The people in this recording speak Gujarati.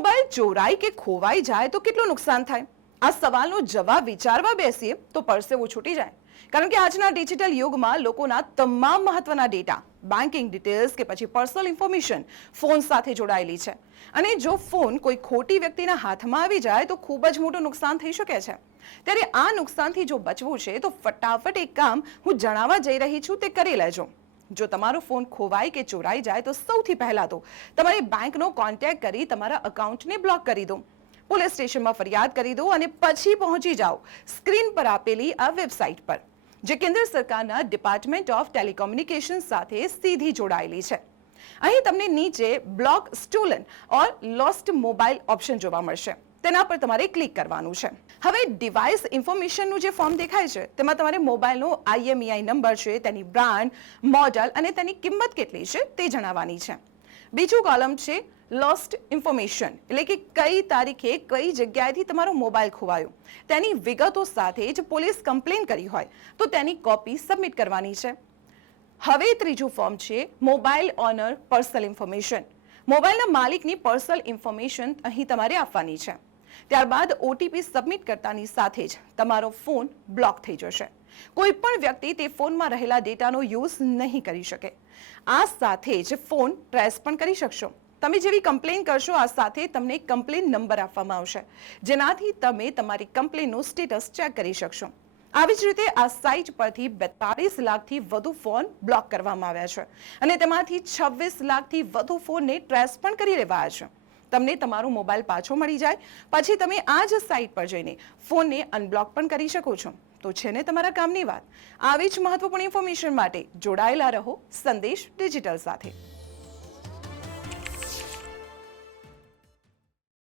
મોબાઈલ ચોરાઈ કે ખોવાઈ જાય તો કેટલું નુકસાન થાય? આ સવાલનો જવાબ વિચારવા બેસીએ તો પરસેવો છૂટી જાય. કારણ કે આજના ડિજિટલ યુગમાં લોકોના તમામ મહત્વના ડેટા, બેન્કિંગ ડિટેલ્સ કે પછી પર્સનલ ઇન્ફોર્મેશન ફોન સાથે જોડાયેલી છે. અને જો ફોન કોઈ ખોટી વ્યક્તિના હાથમાં આવી જાય તો ખૂબ જ મોટું નુકસાન થઈ શકે છે. ત્યારે આ નુકસાનથી જો બચવું છે તો ફટાફટ એક કામ હું જણાવવા જઈ રહી છું તે કરી લેજો. જો તમારો ફોન ખોવાય કે ચોરાઈ જાય તો સૌથી પહેલા તો તમારી બેંકનો કોન્ટેક્ટ કરી તમારા અકાઉન્ટને બ્લોક કરી દો. પોલીસ સ્ટેશનમાં ફરિયાદ કરી દો અને પછી પહોંચી જાઓ સ્ક્રીન પર આપેલી આ વેબસાઇટ પર, જે કેન્દ્ર સરકારના ડિપાર્ટમેન્ટ ઓફ ટેલિકોમ્યુનિકેશન સાથે સીધી જોડાયેલી છે. અહીં તમને નીચે બ્લોક સ્ટોલન ઓર લોસ્ટ મોબાઈલ ઓપ્શન જોવા મળશે. તેના પર તમારે ક્લિક કરવાનું છે. હવે ડિવાઇસ ઇન્ફોર્મેશનનું જે ફોર્મ દેખાય છે તેમાં તમારે મોબાઈલનો IMEI નંબર છે, તેની બ્રાન્ડ, મોડલ અને તેની કિંમત કેટલી છે તે જણાવવાની છે. બીજું કોલમ છે લોસ્ટ ઇન્ફોર્મેશન, એટલે કે કઈ તારીખે કઈ જગ્યાએથી તમારો મોબાઈલ ખોવાયો તેની વિગતો સાથે જ પોલીસ કમ્પ્લેન કરી હોય તો તેની કોપી સબમિટ કરવાની છે. હવે ત્રીજું ફોર્મ છે મોબાઈલ ઓનર પર્સનલ ઇન્ફોર્મેશન. મોબાઈલના માલિકની પર્સનલ ઇન્ફોર્મેશન અહીં તમારે આપવાની છે. ત્યારબાદ OTP સબમિટ કરતાની સાથે જ તમારો ફોન બ્લોક થઈ જશે. કોઈ પણ વ્યક્તિ તે ફોનમાં રહેલા ડેટાનો યુઝ નહીં કરી શકે. આ સાથે જ ફોન ટ્રેસ પણ કરી શકશો. તમે જેવી કમ્પ્લેન કરશો આ સાથે તમને કમ્પ્લેન નંબર આપવામાં આવશે, જેનાથી તમે તમારી કમ્પ્લેનનું સ્ટેટસ ચેક કરી શકશો. આવી જ રીતે આ સાઇટ પરથી 42 લાખથી વધુ ફોન બ્લોક કરવામાં આવ્યા છે અને તેમાંથી 26 લાખથી વધુ ફોનને ટ્રેસ પણ કરી લેવાયા છે. તમને તમારો મોબાઈલ પાછો મળી જાય પછી તમે આ જ સાઇટ પર જઈને ફોનને અનબ્લોક પણ કરી શકો છો. તો છે ને તમારા કામની વાત. આવી જ મહત્વપૂર્ણ ઇન્ફોર્મેશન માટે જોડાયેલા રહો સંદેશ ડિજિટલ સાથે.